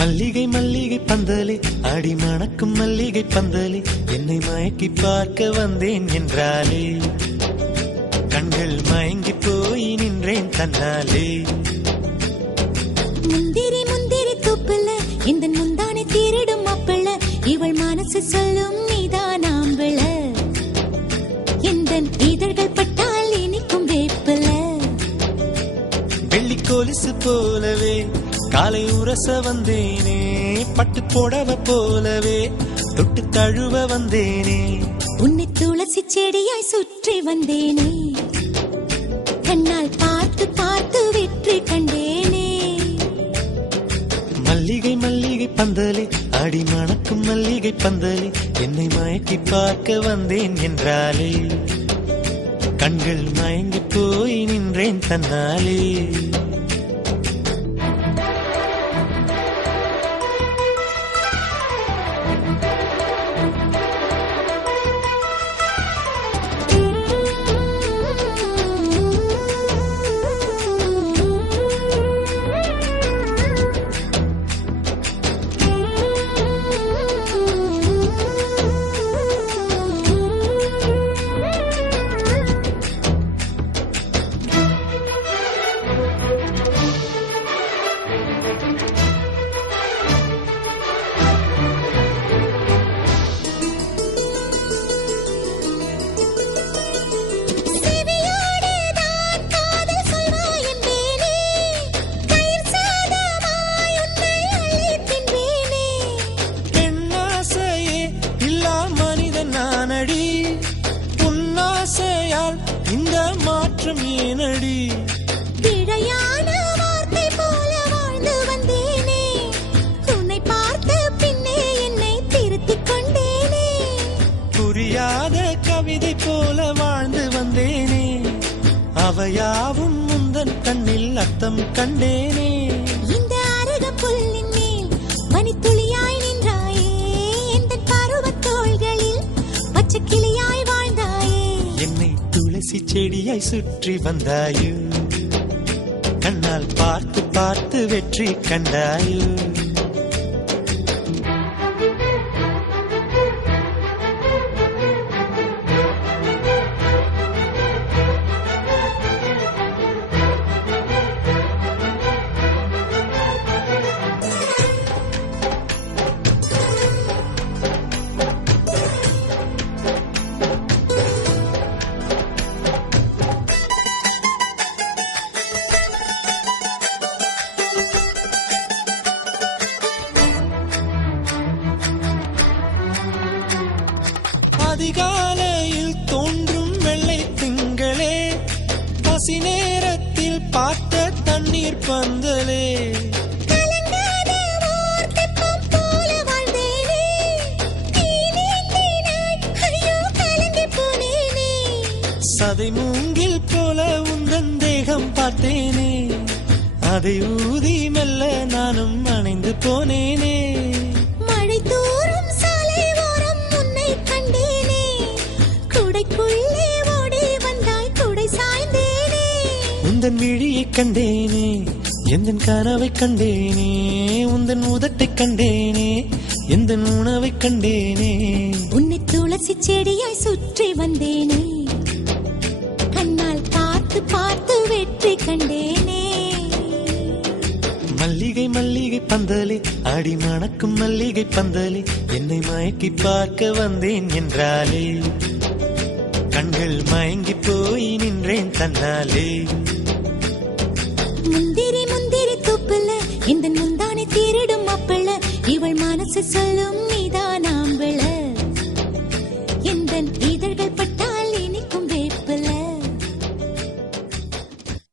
மல்லிகை மல்லிகை பந்தலே அடி மணக்கும் மல்லிகை பந்தலே என்னை மயக்கி பார்க்க வந்தேன் என்றாலே கண்கள் மயங்கி போய் நின்றேன் தன்னாலே. முந்திரி முந்திரி தூப்புல இந்த முந்தானை திருடும் மாப்பிள்ள இவள் மனசு சொல்லும் நீதான் ஆம்பிள எந்த இதழ்கள் பட்டால் இனிக்கும் வேப்பில. வெள்ளி கொலுசு போலவே காலை உரச வந்தேனே பட்டு புடவ போலவே தொட்டு தழுவ வந்தேனே உன்னை துளசி செடியாய் சுற்றி வந்தேனே கண்ணால் பார்த்து பார்த்து வெற்றி கண்டேனே. மல்லிகை மல்லிகை பந்தலே அடி மணக்கும் மல்லிகை பந்தலே என்னை மயக்கி பார்க்க வந்தேன் என்றாலே கண்கள் மயங்கி போய் நின்றேன் தன்னாலே. இந்த மாற்றம் ஏனடி பிழையான வார்த்தை போல வாழ்ந்து வந்தேனே உன்னை பார்த்த பின்னே என்னை திருத்திக் கொண்டேனே. புரியாத கவிதை போல வாழ்ந்து வந்தேனே அவையாவும் முந்தன் கண்ணில் அர்த்தம் கண்டேனே. இந்த அருக புல்லின் மேல் பனித்துளியாய் நின்றாயே எந்த பருவத் தோள்களில் பச்சை கிளியாய் வாழ்ந்தாயே என்னை துளசி செடியாய் சுற்றி வந்தாயோ கண்ணால் பார்த்து பார்த்து வெற்றி கண்டாயோ. அதிகாலையில் தோன்றும் வெள்ளை திங்களே பசி நேரத்தில் பார்த்த தண்ணீர் பந்தலே சதை மூங்கில் போல உந்தன் தேகம் பார்த்தேனே அதை ஊதி மெல்ல நானும் அணைந்து போனேனே. மழை தூரும் சாலை ஓரம் உன்னை கண்டேனே குடைக்குள்ளே ஓடி வந்தாய் குடை சாய்ந்தேனே. உந்தன் விழியை கண்டேனே எந்தன் கனவை கண்டேனே உந்தன் உதட்டை கண்டேனே எந்தன் உணவை கண்டேனே. உன்னை துளசி செடியாய் சுற்றி வந்தேனே கண்ணால் பார்த்து பார்த்து வெற்றி கண்டேனே. மல்லிகை மல்லிகை பந்தலே அடி மணக்கும் மல்லிகை பந்தலே என்னை மயக்கி பார்க்க வந்தேன் என்றாலே கண்கள் மயங்கி போய் நின்றேன் தன்னாலே. முந்திரி முந்திரி தூப்புல இந்த முந்தானை திருடும் மாப்பிள்ள இவள் மனசு சொல்லும் நீதான்